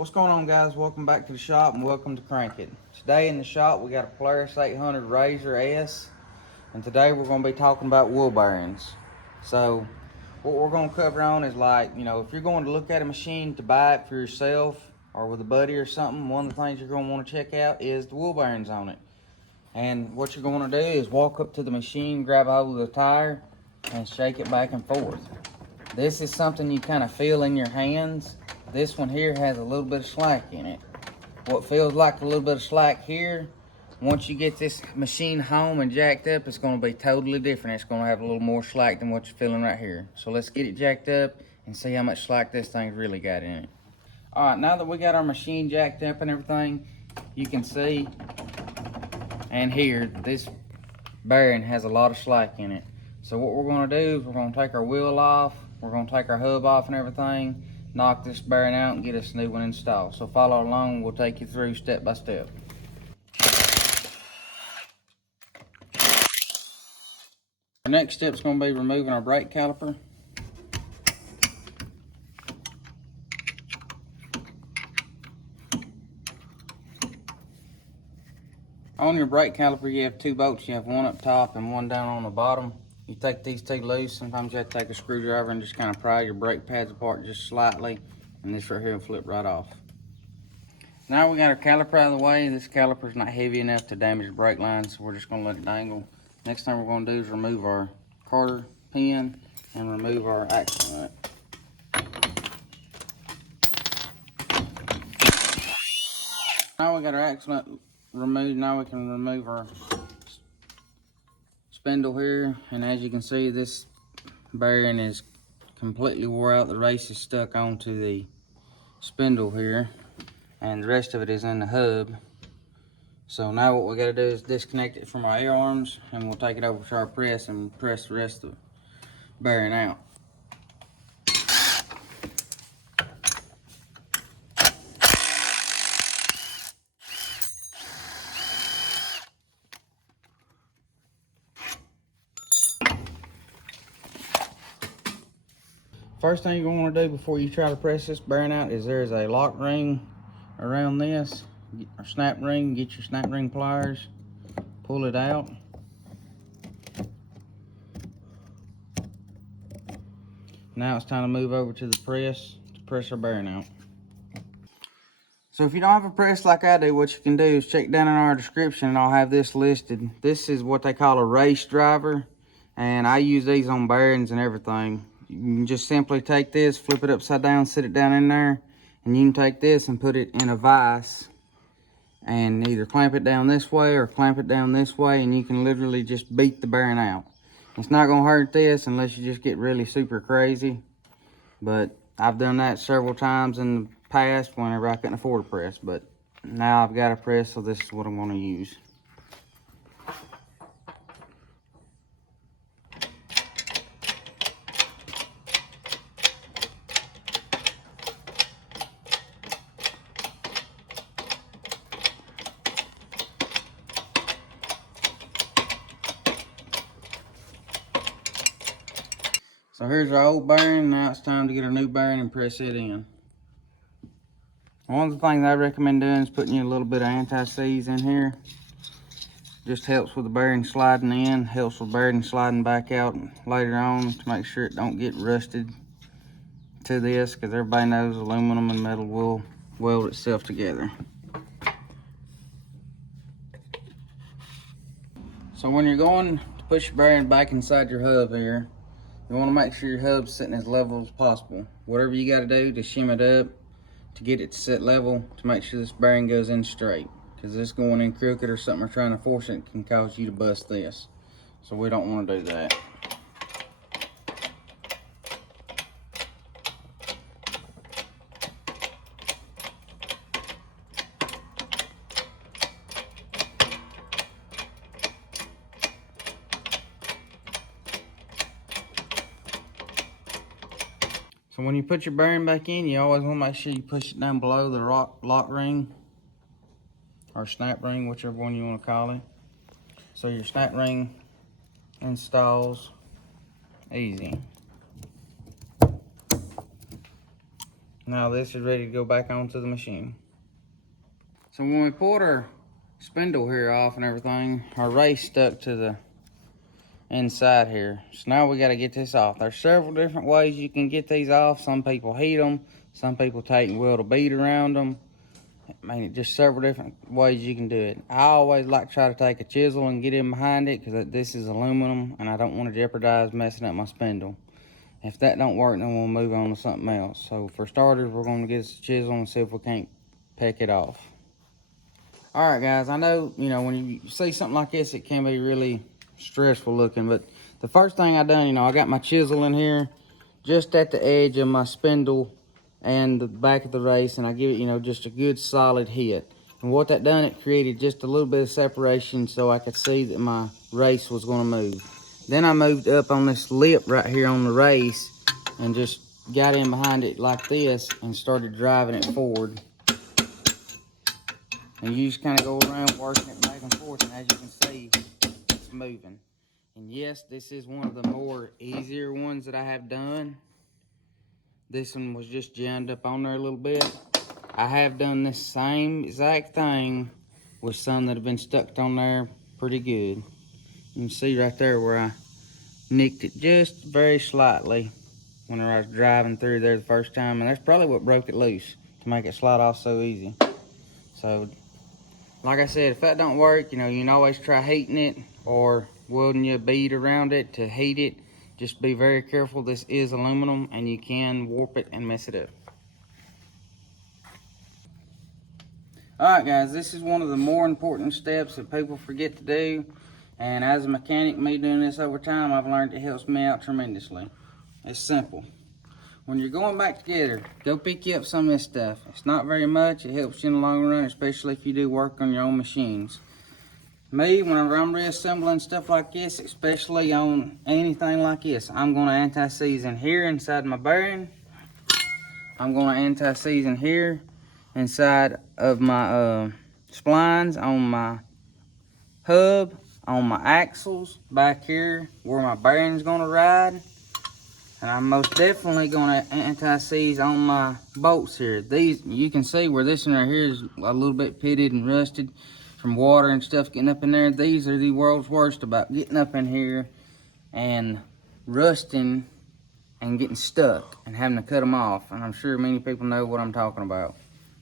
What's going on, guys? Welcome back to the shop and welcome to Crank It. Today in the shop we got a Polaris 800 RZR S, and today we're going to be talking about wheel bearings. So what we're going to cover on is, like, if you're going to look at a machine to buy it for yourself or with a buddy or something, one of the things you're going to want to check out is the wheel bearings on it. And what you're going to do is walk up to the machine, grab hold of the tire and shake it back and forth. This is something you kind of feel in your hands. This one here has a little bit of slack in it. What feels like a little bit of slack here, once you get this machine home and jacked up, it's going to be totally different. It's going to have a little more slack than what you're feeling right here. So let's get it jacked up and see how much slack this thing's really got in it. All right, now that we got our machine jacked up and everything, you can see and hear this bearing has a lot of slack in it. So what we're going to do is we're going to take our wheel off, we're going to take our hub off and everything, knock this bearing out and get us a new one installed. So follow along, we'll take you through step by step. Our next step is going to be removing our brake caliper. On your brake caliper you have two bolts. You have one up top and one down on the bottom. You take these two loose. Sometimes you have to take a screwdriver and just kind of pry your brake pads apart just slightly, and this right here will flip right off. Now we got our caliper out of the way. This caliper is not heavy enough to damage the brake line, so we're just going to let it dangle. Next thing we're going to do is remove our Carter pin and remove our axle nut. Now we got our axle nut removed. Now we can remove our spindle here, and as you can see, this bearing is completely wore out. The race is stuck onto the spindle here, and the rest of it is in the hub. So now what we got to do is disconnect it from our air arms, and we'll take it over to our press and press the rest of the bearing out. First thing you're going to want to do before you try to press this bearing out is there's a lock ring around this, or snap ring. Get your snap ring pliers, pull it out. Now it's time to move over to the press to press our bearing out. So if you don't have a press like I do, what you can do is check down in our description and I'll have this listed. This is what they call a race driver, and I use these on bearings and everything. You can just simply take this, flip it upside down, sit it down in there, and you can take this and put it in a vise and either clamp it down this way or clamp it down this way, and you can literally just beat the bearing out. It's not going to hurt this unless you just get really super crazy, but I've done that several times in the past whenever I couldn't afford a press, but now I've got a press, so this is what I'm going to use. So here's our old bearing. Now it's time to get our new bearing and press it in. One of the things I recommend doing is putting a little bit of anti-seize in here. Just helps with the bearing sliding in, helps with bearing sliding back out later on to make sure it don't get rusted to this, because everybody knows aluminum and metal will weld itself together. So when you're going to push your bearing back inside your hub here, you want to make sure your hub's sitting as level as possible. Whatever you got to do to shim it up to get it to sit level, to make sure this bearing goes in straight, because this going in crooked or something or trying to force it can cause you to bust this, so we don't want to do that. So when you put your bearing back in, you always want to make sure you push it down below the lock ring or snap ring, whichever one you want to call it. So your snap ring installs easy. Now this is ready to go back onto the machine. So when we pulled our spindle here off and everything, our race stuck to the inside here. So now we got to get this off. There's several different ways you can get these off. Some people heat them. Some people take and weld a bead around them. I mean, just several different ways you can do it. I always like to try to take a chisel and get in behind it because this is aluminum and I don't want to jeopardize messing up my spindle. If that don't work, then we'll move on to something else. So for starters, we're going to get us a chisel and see if we can't peck it off. All right, guys, I know, when you see something like this, it can be really stressful looking, but the first thing I done, I got my chisel in here just at the edge of my spindle and the back of the race, and I give it, just a good solid hit. And what that done, it created just a little bit of separation so I could see that my race was going to move. Then I moved up on this lip right here on the race and just got in behind it like this and started driving it forward. And you just kind of go around working it back and forth, and as you can see, it's moving. And yes, this is one of the more easier ones that I have done. This one was just jammed up on there a little bit. I have done this same exact thing with some that have been stuck on there pretty good. You can see right there where I nicked it just very slightly when I was driving through there the first time, and that's probably what broke it loose to make it slide off so easy. So, like I said, if that don't work, you can always try heating it or welding you a bead around it to heat it. Just be very careful. This is aluminum and you can warp it and mess it up. Alright guys, this is one of the more important steps that people forget to do. And as a mechanic, me doing this over time, I've learned it helps me out tremendously. It's simple. When you're going back together, go pick you up some of this stuff. It's not very much. It helps you in the long run, especially if you do work on your own machines. Me, whenever I'm reassembling stuff like this, especially on anything like this, I'm going to anti-season here inside my bearing. I'm going to anti-season here inside of my splines, on my hub, on my axles, back here where my bearing's going to ride. And I'm most definitely going to anti-seize on my bolts here. These, you can see where this one right here is a little bit pitted and rusted from water and stuff getting up in there. These are the world's worst about getting up in here and rusting and getting stuck and having to cut them off. And I'm sure many people know what I'm talking about.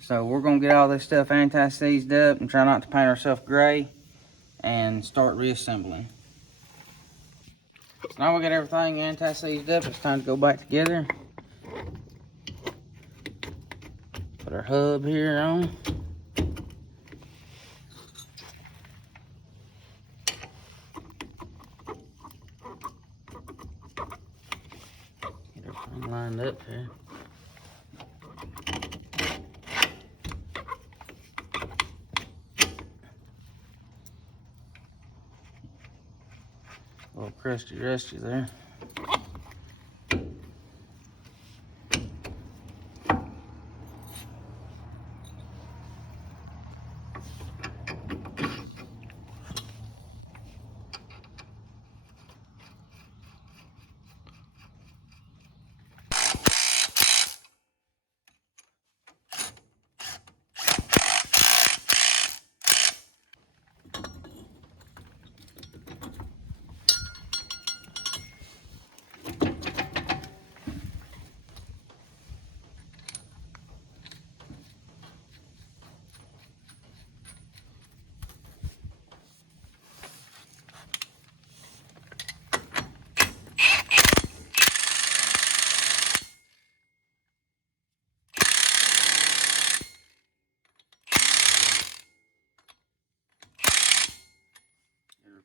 So we're going to get all this stuff anti-seized up and try not to paint ourselves gray and start reassembling. So now we got everything anti-seized up, it's time to go back together. Put our hub here on. Get everything lined up here. A little crusty rusty there.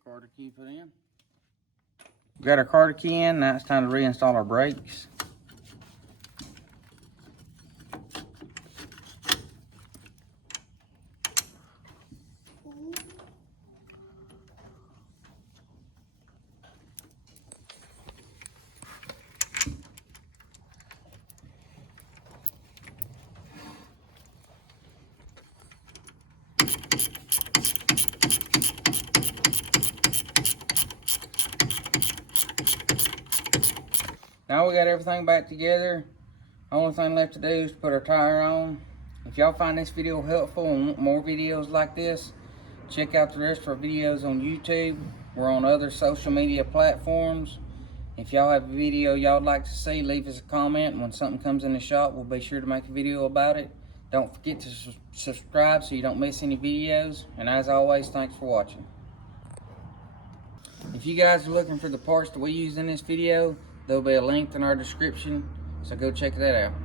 Carter key put in. Got our Carter key in, now it's time to reinstall our brakes. Now we got everything back together Only thing left to do is put our tire on. If y'all find this video helpful and want more videos like this, check out the rest of our videos on YouTube. We're on other social media platforms. If y'all have a video y'all would like to see, leave us a comment. And when something comes in the shop, we'll be sure to make a video about it. Don't forget to subscribe so you don't miss any videos. And as always, thanks for watching. If you guys are looking for the parts that we use in this video, there'll be a link in our description, so go check that out.